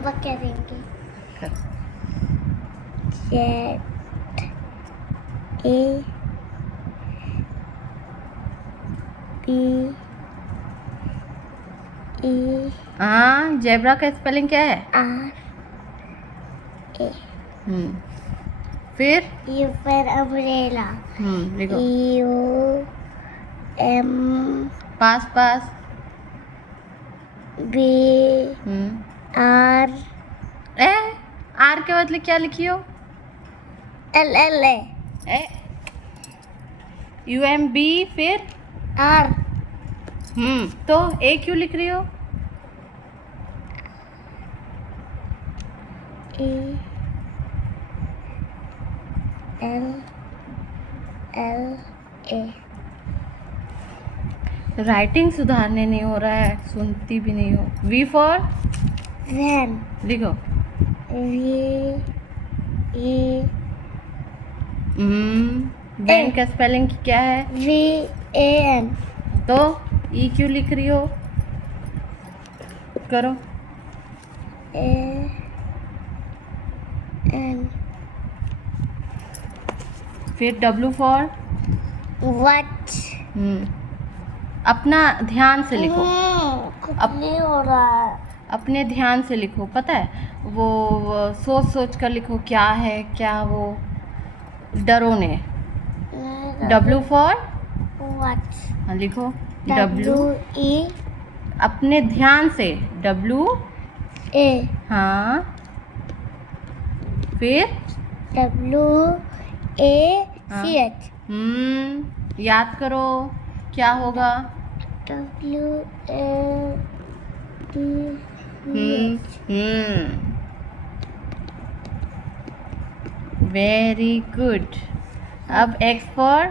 Homework करेंगे। कर। Z A B E हाँ, जेब्रा का स्पेलिंग क्या है? R A. फिर यू फॉर अम्ब्रेला। लिखो। यू एम पास पास। बी आर ए आर के बदले क्या लिखी हो? L L A U M B फिर आर। तो ए क्यों लिख रही हो? A L L A. Writing सुधारने नहीं हो रहा है, सुनती भी नहीं हो। V for van. लिखो। वी ई वैन का स्पेलिंग क्या है? V A N. तो ई क्यों लिख रही हो? करो। A N. फिर डब्ल्यू फॉर वॉच। अपना ध्यान से लिखो। कुछ नहीं हो रहा है। अपने ध्यान से लिखो, पता है वो सोच सोच कर लिखो क्या है क्या वो, डरो ने। W for watch. हाँ लिखो। डब्ल्यू ई अपने ध्यान से। W A. हाँ। फिर डब्ल्यू ए सी एच। याद करो क्या होगा? W A T very good. अब एक्स फॉर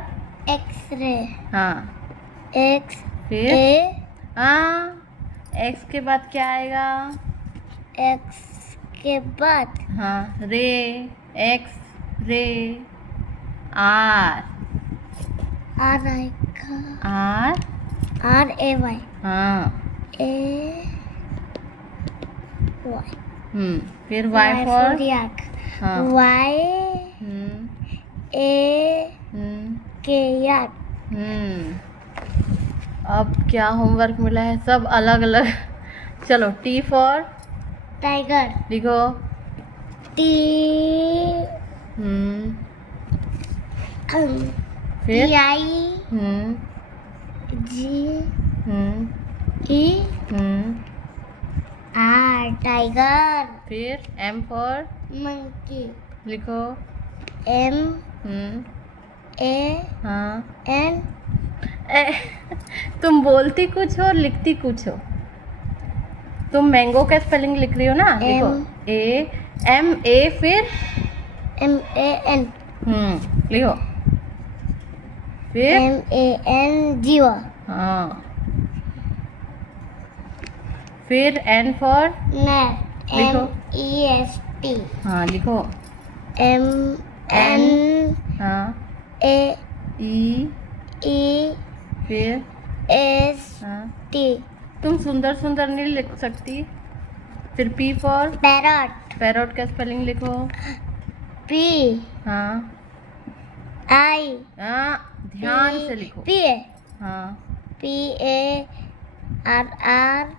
एक्सरे। हाँ। एक्स फिर ए हाँ, एक्स के बाद क्या आएगा? एक्स के बाद हाँ, ray. X ray. R R आएगा। R R A Y. हाँ। A Y. फिर वाई फॉर याक। हाँ। वाई ए के याक। अब क्या होमवर्क मिला है? सब अलग अलग। चलो, टी फॉर टाइगर। लिखो। टी फिर T I G E R tiger. फिर एम फॉर मंकी। लिखो। एम ए हाँ। एन। तुम बोलती कुछ हो और लिखती कुछ हो। तुम मैंगो का स्पेलिंग लिख रही हो ना? लिखो। ए एम ए फिर एम ए एन। लिखो। फिर एम ए एन जीवा। हाँ। फिर एन फॉर नेट। लिखो। N E S T. हाँ लिखो। एम एन हाँ। ए ई ई फिर एस हाँ। टी। तुम सुंदर सुंदर नहीं लिख सकती। फिर पी फॉर पैरट। पैरोट का स्पेलिंग लिखो। पी हाँ। आई ध्यान से लिखो। पी ए हाँ। P A R R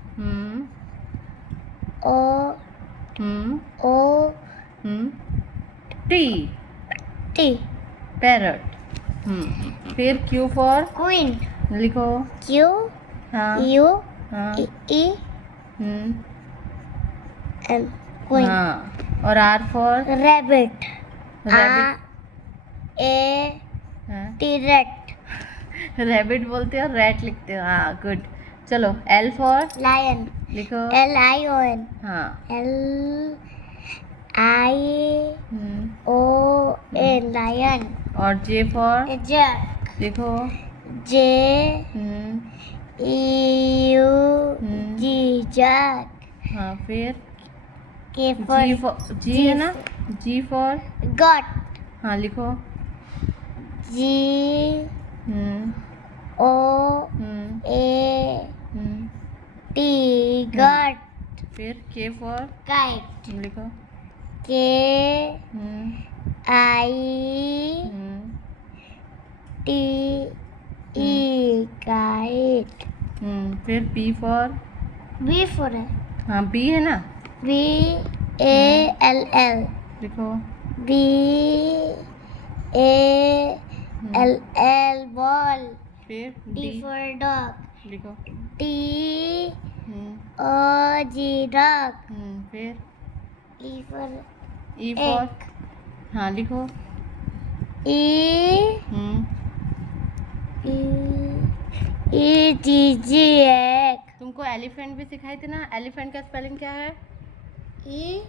O O T T. Parrot. फिर क्यू फॉर क्वीन। लिखो। क्यू हाँ। यू हाँ। E N queen. हाँ। और R for rabbit. Rabbit. A हाँ। T rate. रैबिट बोलते हो, रैट लिखते हो। हाँ गुड। चलो, एल फॉर लायन। लिखो। L I O N. हाँ। L I O N lion. और जे फॉर जैक। लिखो। J U G Jack. हाँ। फिर के जी फॉर जी है ना? G for got. हाँ लिखो। G O A T got. फिर K for kite. लिखो. K I T E kite. फिर P for B for हाँ B है ना. B A L L. लिखो. B A L L ball. फिर D D for dog. लिखो. D हम्म, O G dog. फिर E for E for egg. हाँ लिखो. E हम्म, E E G G egg. तुमको एलिफेंट भी सिखाई थी ना. एलिफेंट का स्पेलिंग क्या है? E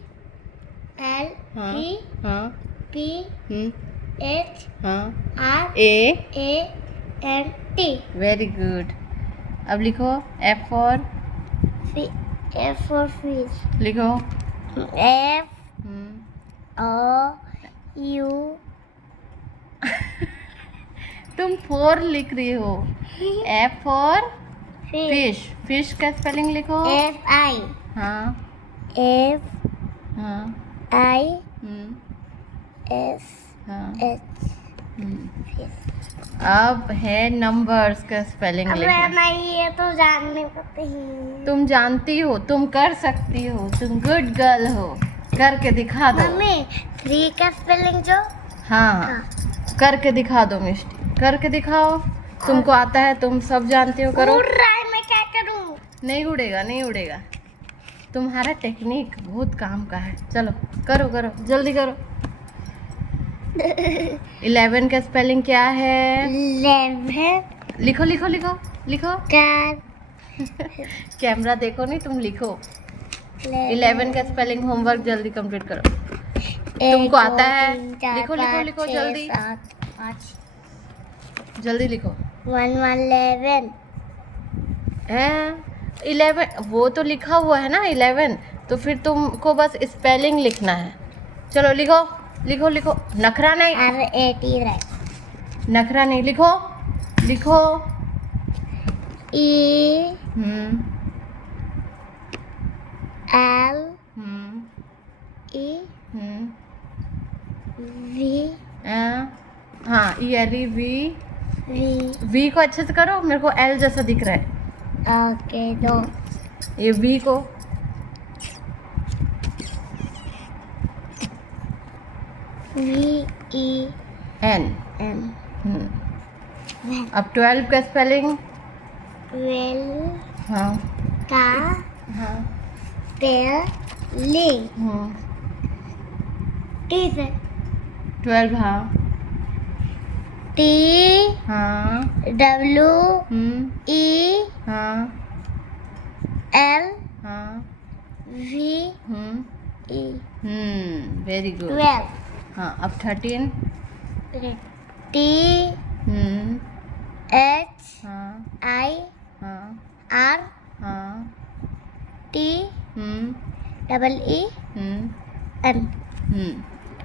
L हाँ E हाँ P H हाँ R A. A N T. Very good. अब लिखो F for F for fish. लिखो. F हम्म, O U तुम 4 लिख रही हो. F for fish. Fish. Fish का स्पेलिंग लिखो. F I हाँ F हाँ I S हाँ. H. अब है नंबर्स का स्पेलिंग अब लिखो. नहीं ये तो जानने पड़ते हैं. तुम जानती हो, तुम कर सकती हो, तुम गुड गर्ल हो. करके दिखा दो. मम्मी 3 का स्पेलिंग जो हाँ करके दिखा दो मिष्टी. करके दिखाओ. तुमको आता है, तुम सब जानती हो. करो. उड़ रहा है, मैं क्या करूं? नहीं उड़ेगा, नहीं उड़ेगा. तुम्हारा टेक्निक बहुत काम का है. चलो करो करो जल्दी करो. 11 का स्पेलिंग क्या है? 11 लिखो लिखो लिखो लिखो. कार कैमरा देखो नहीं, तुम लिखो. 11 का स्पेलिंग होमवर्क जल्दी कंप्लीट करो. तुमको आता है? लिखो लिखो लिखो जल्दी. 5 जल्दी लिखो. 1 1 11 है 11. वो तो लिखा हुआ है ना 11. तो फिर तुमको बस स्पेलिंग लिखना है. चलो लिखो लिखो लिखो. नखरा नहीं, R 80 right. नखरा नहीं. लिखो लिखो. E हम्म L हम्म E हम्म V हाँ ELE V. V. V को अच्छे से करो. मेरे को L जैसा दिख रहा है. ओके दो. ये V को V E N. N. अब 12 का स्पेलिंग. 12 हाँ का हाँ स्पेलिंग T से 12 हाँ T हाँ W E हाँ L हाँ V E. Very good. 12 हाँ अब 13. T H हाँ I हाँ R हाँ T double E N.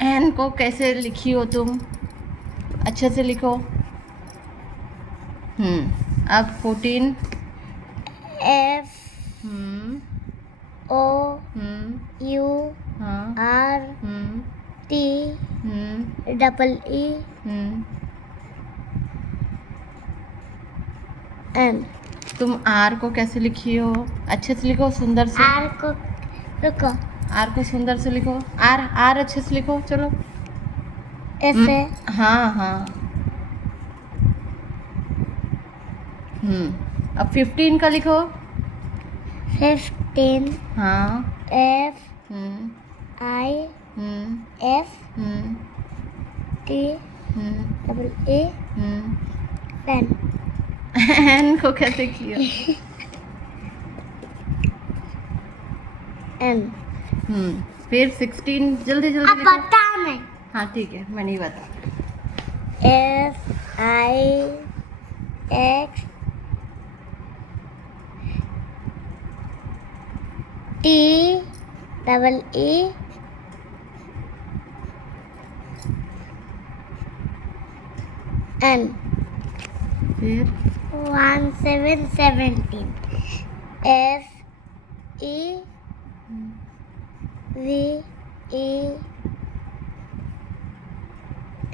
N को कैसे लिखी हो तुम? अच्छे से लिखो. अब 14. F O U हाँ R T double E N. तुम आर को कैसे लिखी हो? अच्छे से लिखो, सुंदर से. R को रुको आर को सुंदर से लिखो. आर आर अच्छे से लिखो. चलो. ऐसे. हाँ हाँ. अब 15 का लिखो. 15 हाँ F I F T double E N. N को कैसे किया? N. फिर 16. जल्दी जल्दी अब लिखो. बता मैं. हाँ ठीक है, मैं नहीं बता. F I X T double E N. फिर 1 7 17 F E V E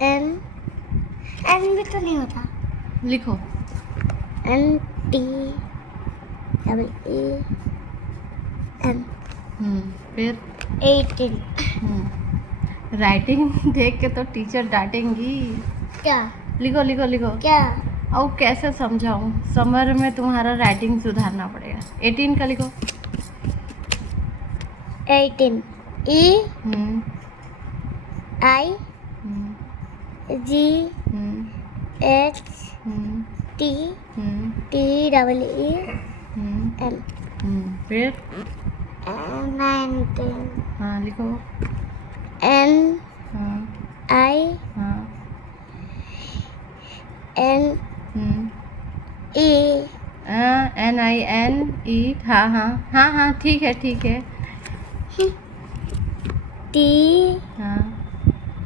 N N भी तो नहीं होता लिखो N T double E N फिर 18 राइटिंग देख के तो टीचर डांटेंगी। क्या लिखो लिखो लिखो। क्या और कैसे समझाऊं, समर में तुम्हारा राइटिंग सुधारना पड़ेगा। 18 का लिखो। 18 E I G H T T double E N फिर 19 हाँ लिखो। N हाँ I हाँ N E NINE। हाँ हाँ हाँ हाँ ठीक है ठीक है। T हाँ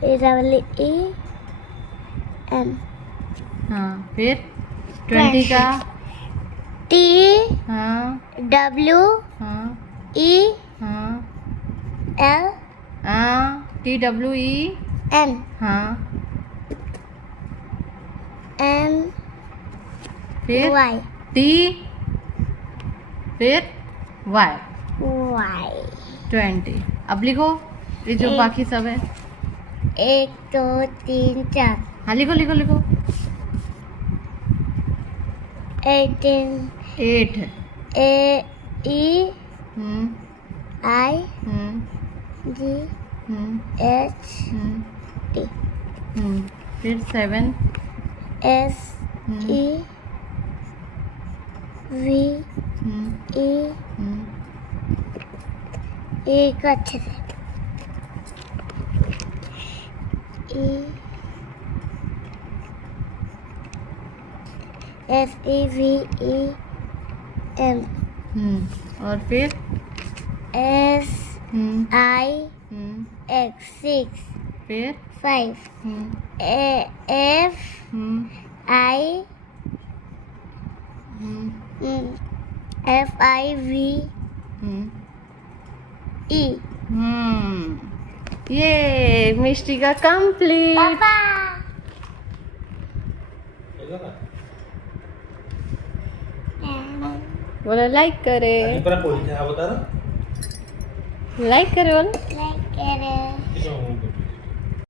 डबल E N हाँ फिर 20 का। T हाँ W हाँ E हाँ L TWE। N हाँ N फिर Y T फिर Y। Y 20। अब लिखो ये जो एक- बाकी सब है। 1 2 3 4 हाँ लिखो लिखो लिखो। 18 8। A E hmm I hmm G H hmm T फिर 7। S E V E एक अच्छे से E S E V E M और फिर S I X 6 फिर 5 F I F I V E ये मिष्टी का कंप्लीट। पापा बोला लाइक करे। लाइक करे बोला। लाइक करे